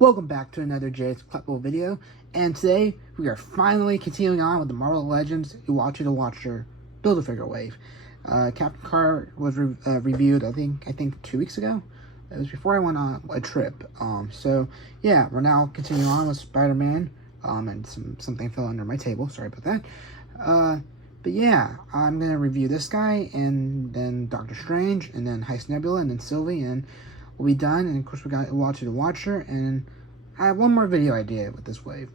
Welcome back to another JS Collectible video, and today we are finally continuing on with the Marvell Legends Untitled Chapter Build-A-Figure wave. Captain Carr was reviewed, I think 2 weeks ago. It was before I went on a trip. So yeah, we're now continuing on with Spider-Man. And something fell under my table. Sorry about that. But yeah, I'm gonna review this guy, and then Doctor Strange, and then Heist Nebula, and then Sylvie, and we'll be done. And of course, we got Untitled Watcher, and I have one more video idea with this wave,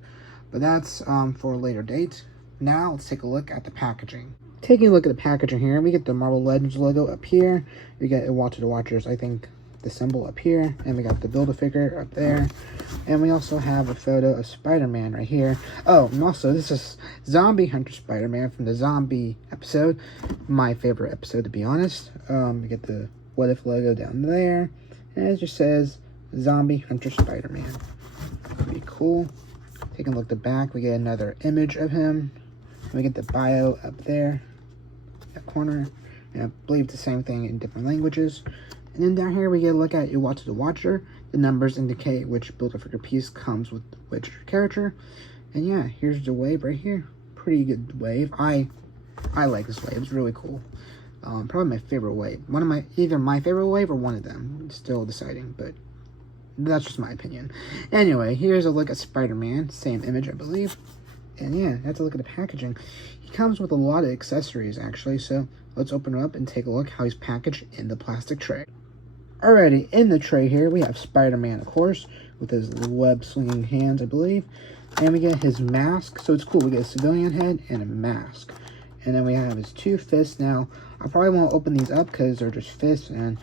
but that's for a later date. Now let's take a look at the packaging. Taking a look at the packaging here, we get the Marvell Legends logo up here. We get Untitled Watchers, I think, the symbol up here, and we got the Build-A-Figure up there, and we also have a photo of Spider-Man right here. Oh, and also this is Zombie Hunter Spider-Man from the Zombie episode, my favorite episode, to be honest. We get the What If logo down there, and it just says Zombie Hunter Spider-Man. Pretty cool. Taking a look at the back, we get another image of him. We get the bio up there, that corner, and I believe the same thing in different languages. And then down here we get a look at Untitled Watcher. The numbers indicate which Build-A-Figure piece comes with which character. And yeah, here's the wave right here. Pretty good wave. I like this wave. It's really cool. Probably my favorite wave. Either my favorite wave or one of them. Still deciding, but that's just my opinion. Anyway, here's a look at Spider-Man. Same image, I believe. And yeah, that's a look at the packaging. He comes with a lot of accessories, actually. So let's open it up and take a look how he's packaged in the plastic tray. Alrighty, in the tray here, we have Spider-Man, of course, with his web-swinging hands, I believe. And we get his mask. So it's cool. We get a civilian head and a mask. And then we have his two fists. Now, I probably won't open these up because they're just fists, and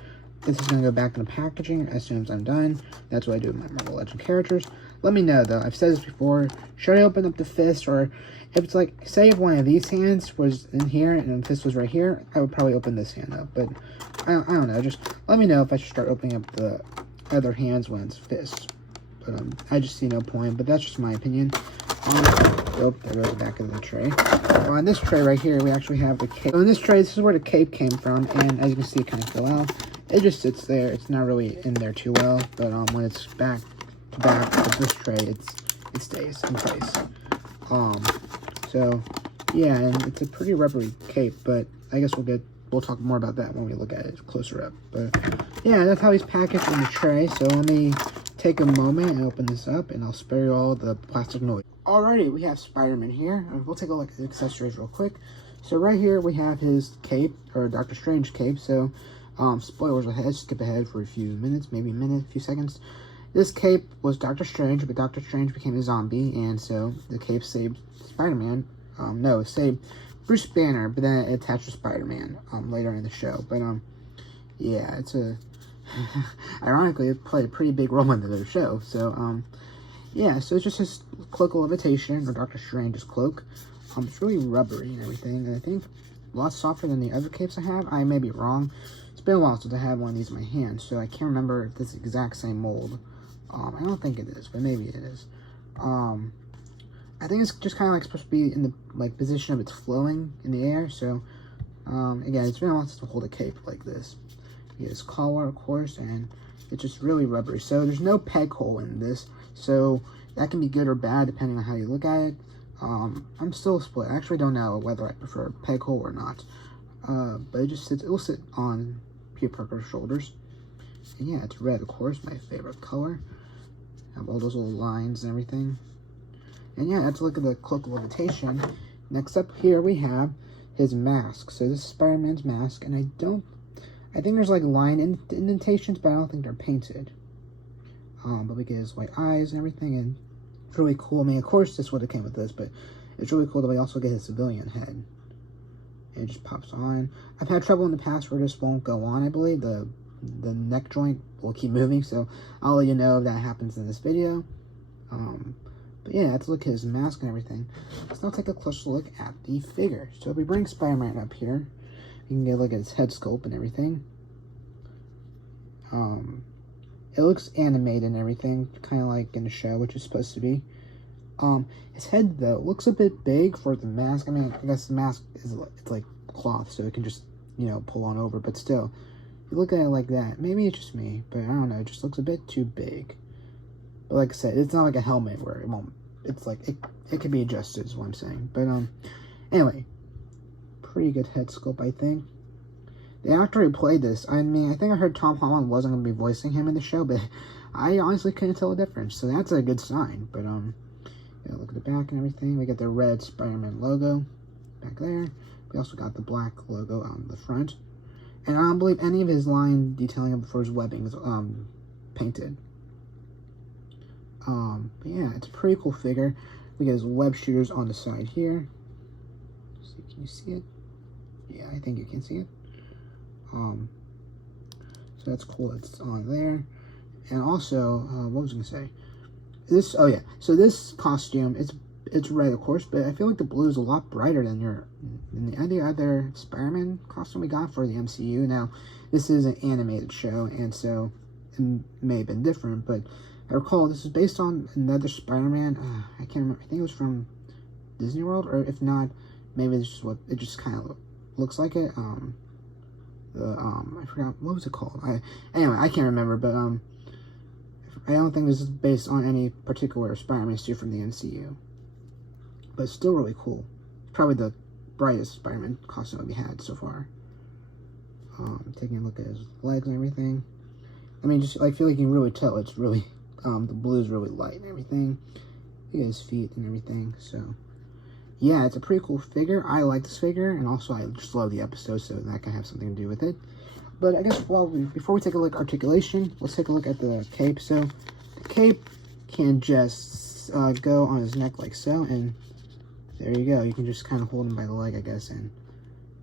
this is going to go back in the packaging as soon as I'm done. That's what I do with my Marvel Legends characters. Let me know, though. I've said this before. Should I open up the fist? Or if it's like, say if one of these hands was in here and the fist was right here, I would probably open this hand up. But I don't know. Just let me know if I should start opening up the other hands when it's fists. But I just see no point. But that's just my opinion. Oh, there goes the back of the tray. On this tray right here, we actually have the cape. So in this tray, this is where the cape came from. And as you can see, it kind of fell out. It just sits there. It's not really in there too well, but when it's back to back with this tray, it stays in place. So yeah, and it's a pretty rubbery cape, but I guess we'll talk more about that when we look at it closer up. But yeah, that's how he's packaged in the tray. So let me take a moment and open this up, and I'll spare you all the plastic noise. Alrighty, we have Spider-Man here, and we'll take a look at the accessories real quick. So right here we have his cape, or Doctor Strange cape. So spoilers ahead, skip ahead for a few minutes, maybe a minute, a few seconds. This cape was Doctor Strange, but Doctor Strange became a zombie, and so the cape saved Spider-Man. No, it saved Bruce Banner, but then it attached to Spider-Man later in the show. But yeah, it's ironically, it played a pretty big role in the show. So yeah, so it's just his cloak of levitation, or Doctor Strange's cloak. It's really rubbery and everything, and I think a lot softer than the other capes I have. I may be wrong. It's been a while since I had one of these in my hand, so I can't remember if this is the exact same mold. I don't think it is, but maybe it is. I think it's just kind of like supposed to be in the position of it's flowing in the air. So again, it's been a while since I hold a cape like this. You get his collar, of course, and it's just really rubbery. So there's no peg hole in this, so that can be good or bad depending on how you look at it. I'm still split. I actually don't know whether I prefer a peg hole or not. But it will sit on Peter Parker's shoulders. And yeah, it's red, of course, my favorite color. Have all those little lines and everything. And yeah, let's look at the cloak of levitation. Next up here we have his mask. So this is Spider-Man's mask, and I think there's like line indentations, but I don't think they're painted. But we get his white eyes and everything, and it's really cool. I mean, of course, this would have came with this, but it's really cool that we also get his civilian head. It just pops on. I've had trouble in the past where this won't go on, I believe. The neck joint will keep moving, so I'll let you know if that happens in this video. But yeah, let's look at his mask and everything. Let's now take a closer look at the figure. So if we bring Spider-Man up here, you can get a look at his head sculpt and everything. It looks animated and everything, kind of like in the show, which is supposed to be. His head, though, looks a bit big for the mask. I mean, I guess the mask it's like cloth, so it can just, pull on over. But still, you look at it like that. Maybe it's just me, but I don't know. It just looks a bit too big. But like I said, it's not like a helmet where it won't, it's like, it can be adjusted is what I'm saying. But, anyway, pretty good head sculpt, I think. The actor who played this, I mean, I think I heard Tom Holland wasn't going to be voicing him in the show, but I honestly couldn't tell the difference, so that's a good sign. But, yeah, look at the back and everything. We got the red Spider-Man logo back there. We also got the black logo on the front. And I don't believe any of his line detailing for his webbing is, painted. But yeah, it's a pretty cool figure. We got his web shooters on the side here. See, can you see it? Yeah, I think you can see it. So that's cool. It's on there. And also, what was I gonna say? This, oh yeah. So this costume, it's red, of course, but I feel like the blue is a lot brighter than the other Spider-Man costume we got for the MCU. Now, this is an animated show, and so it may have been different, but I recall this is based on another Spider-Man. I can't remember. I think it was from Disney World, or if not, maybe it's just what it just kind of looks like it. I forgot what was it called. Anyway, I can't remember, but I don't think this is based on any particular Spider-Man suit from the MCU. But it's still really cool. Probably the brightest Spider-Man costume that we had so far. Taking a look at his legs and everything. I mean, just I feel like you can really tell it's really the blue is really light and everything. Look at his feet and everything. So yeah, it's a pretty cool figure. I like this figure, and also I just love the episode, so that can have something to do with it. But I guess before we take a look at articulation, let's take a look at the cape. So the cape can just go on his neck like so, and there you go. You can just kind of hold him by the leg, I guess, and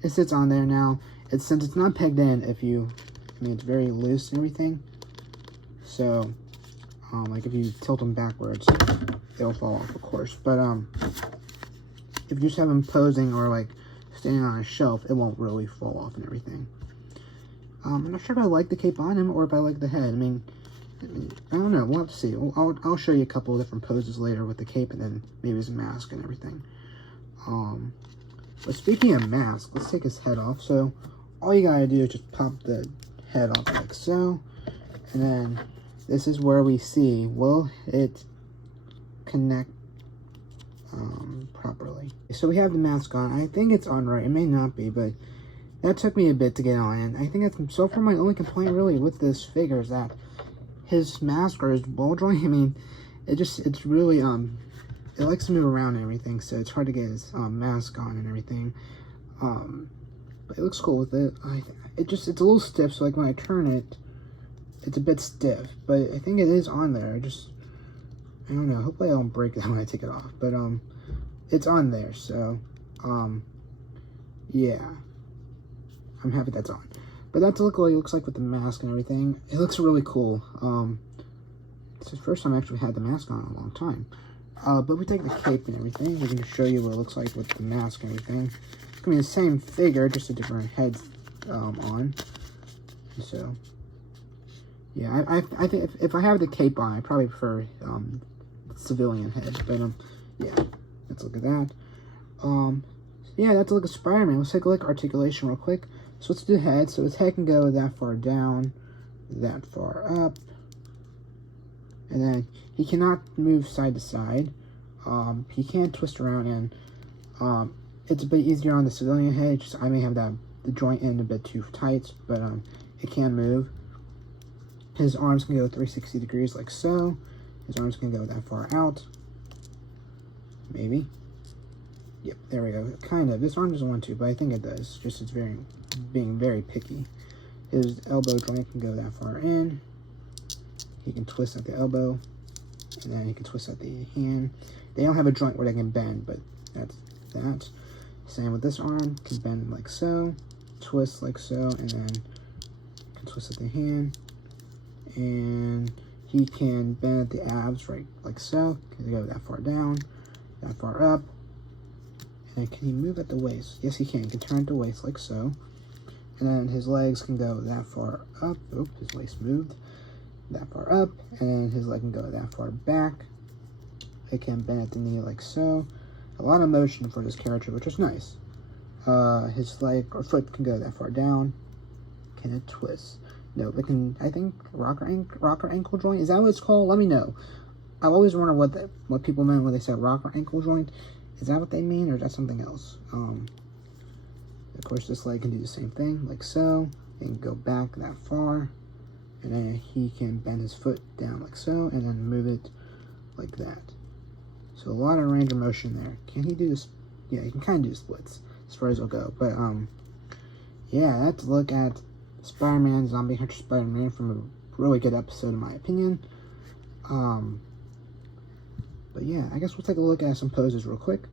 it sits on there now. Since it's not pegged in, I mean, it's very loose and everything. So, like if you tilt them backwards, it'll fall off, of course. But if you just have him posing or like standing on a shelf, it won't really fall off and everything. I'm not sure if I like the cape on him or if I like the head. I mean, I don't know. We'll have to see. I'll show you a couple of different poses later with the cape and then maybe his mask and everything. But speaking of mask, let's take his head off. So all you gotta do is just pop the head off like so, and then this is where we see, will it connect properly? So we have the mask on. I think it's on right. It may not be, but that took me a bit to get on, and I think that's so far my only complaint really with this figure is that his mask or his ball joint, I mean, it's really, it likes to move around and everything, so it's hard to get his mask on and everything. But it looks cool with it. It's a little stiff, so like when I turn it, it's a bit stiff, but I think it is on there. I don't know, hopefully I don't break that when I take it off, but it's on there, so yeah, I'm happy that's on. But that's what it looks like with the mask and everything. It looks really cool. It's the first time I actually had the mask on in a long time. But we take the cape and everything. We can just show you what it looks like with the mask and everything. It's gonna be the same figure, just a different head on. So yeah, I think if I have the cape on, I probably prefer civilian head. But yeah, let's look at that. Yeah, that's a look at Spider-Man. Let's take a look at articulation real quick. So let's do head. So his head can go that far down, that far up, and then he cannot move side to side. He can't twist around, and it's a bit easier on the civilian head. Just I may have the joint end a bit too tight, but it can move. His arms can go 360 degrees like so. His arms can go that far out. Maybe. Yep, there we go. Kind of. This arm doesn't want to, but I think it does. Just it's being very picky. His elbow joint can go that far in. He can twist at the elbow, and then he can twist at the hand. They don't have a joint where they can bend, but that's that. Same with this arm. Can bend like so, twist like so, and then can twist at the hand. And he can bend at the abs right like so. Can go that far down, that far up. And can he move at the waist? Yes, he can. He can turn at the waist like so. And then his legs can go that far up. Oop, his waist moved. That far up. And then his leg can go that far back. It can bend at the knee like so. A lot of motion for this character, which is nice. His leg or foot can go that far down. Can it twist? No, it can, I think, rocker ankle joint. Is that what it's called? Let me know. I've always wondered what people meant when they said rocker ankle joint. Is that what they mean, or is that something else? Of course, this leg can do the same thing, like so. It can go back that far, and then he can bend his foot down like so, and then move it like that. So a lot of range of motion there. Can he do this? Yeah, he can kind of do splits as far as it'll go. But yeah, let's look at Spider-Man, Zombie Hunter Spider-Man from a really good episode in my opinion. But yeah, I guess we'll take a look at some poses real quick.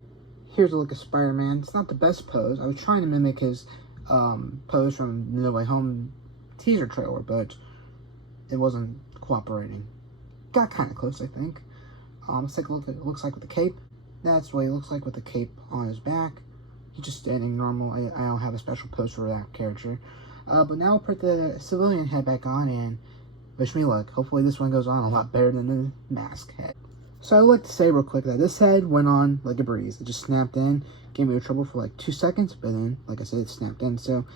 Here's a look at Spider-Man. It's not the best pose. I was trying to mimic his pose from No Way Home teaser trailer, but it wasn't cooperating. Got kind of close, I think. Let's take a look at what it looks like with the cape. That's what he looks like with the cape on his back. He's just standing normal. I don't have a special pose for that character. But now we'll put the civilian head back on and wish me luck. Hopefully this one goes on a lot better than the mask head. So I'd like to say real quick that this head went on like a breeze. It just snapped in, gave me trouble for like 2 seconds, but then, like I said, it snapped in. So,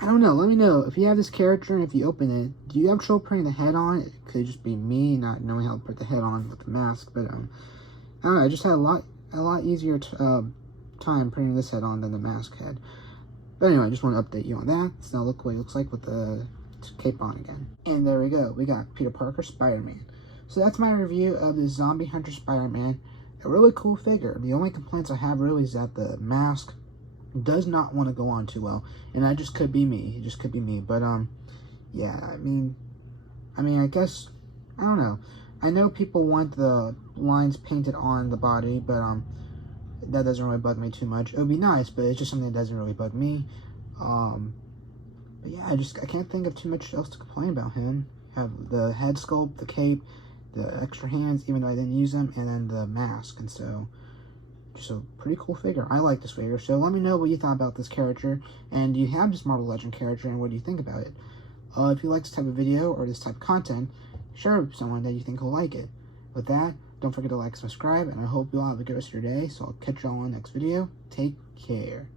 I don't know. Let me know if you have this character and if you open it, do you have trouble putting the head on? It could just be me not knowing how to put the head on with the mask, but I don't know. I just had a lot easier time putting this head on than the mask head. But anyway, I just want to update you on that. So now look what he looks like with the cape on again. And there we go. We got Peter Parker, Spider-Man. So that's my review of the Zombie Hunter Spider-Man. A really cool figure. The only complaints I have really is that the mask does not want to go on too well. And that just could be me. It just could be me. But, yeah, I mean, I guess, I don't know. I know people want the lines painted on the body, but, that doesn't really bug me too much. It would be nice, but it's just something that doesn't really bug me. But yeah, I can't think of too much else to complain about him. Have the head sculpt, the cape, the extra hands, even though I didn't use them, and then the mask. And so, just a pretty cool figure. I like this figure. So let me know what you thought about this character, and do you have this Marvel Legend character, and what do you think about it? If you like this type of video or this type of content, share it with someone that you think will like it. With that, don't forget to like, subscribe, and I hope you all have a good rest of your day. So I'll catch you all in the next video. Take care.